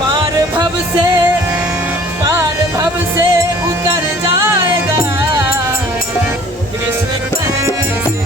पार भव से उतर जाएगा कृष्ण कहने से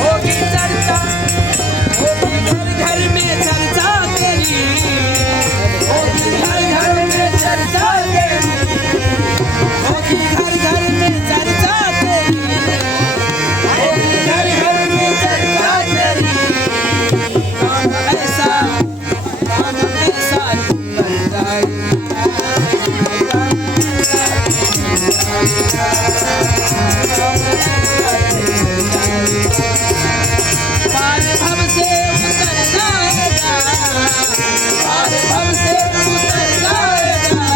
होगी चर्चा, होगी घर घर में चर्चा तेरी, होगी घर घर में चर्चा तेरी, होगी घर घर में चर्चा तेरी, होगी घर घर में चर्चा तेरी। काम ऐसा तू कर जाएगा। पार भव से उतर जाएगा, पार भव से उतर जाएगा।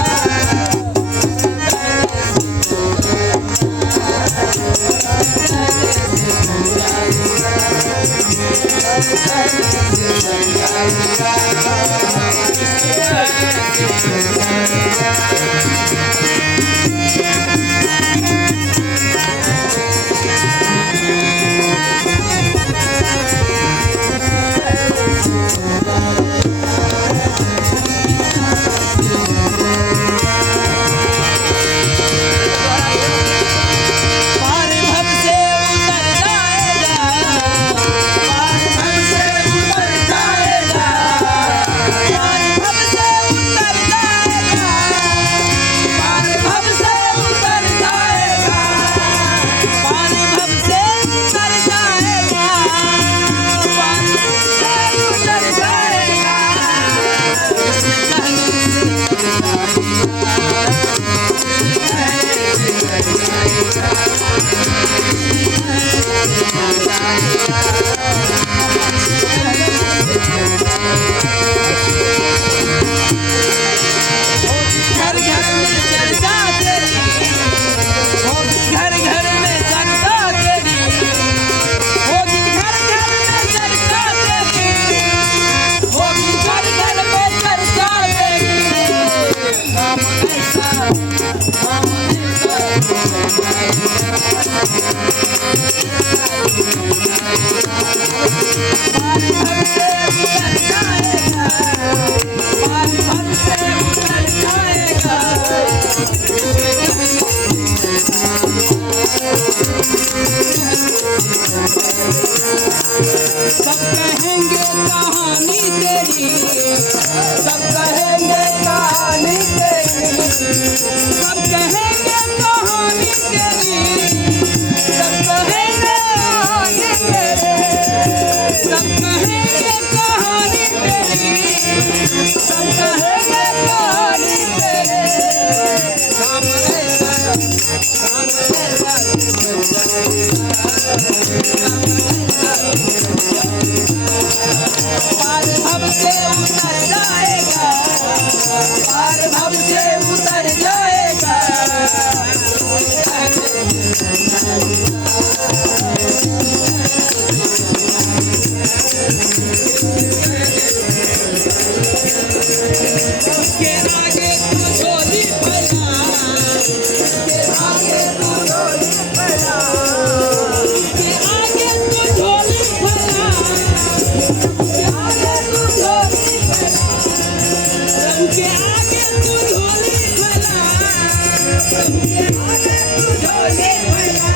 सब कहेंगे कहानी तेरी, सब कहेंगे कहानी तेरी, सब कहेंगे कहानी तेरी, सब कहेंगे कहानी तेरी, सब कहेंगे कहानी तेरी, सब कहेंगे कहानी तेरी। काम ऐसा पार भव से उतर जाएगा, पार भव से उतर जाएगा। उसके आगे तू झोली फैला, उसके आगे तू झोली फैला, उसके आगे तू झोली फैला, उसके आगे तू झोली फैला, उसके आगे तू झोली फैला, उसके आगे तू झोली फैला।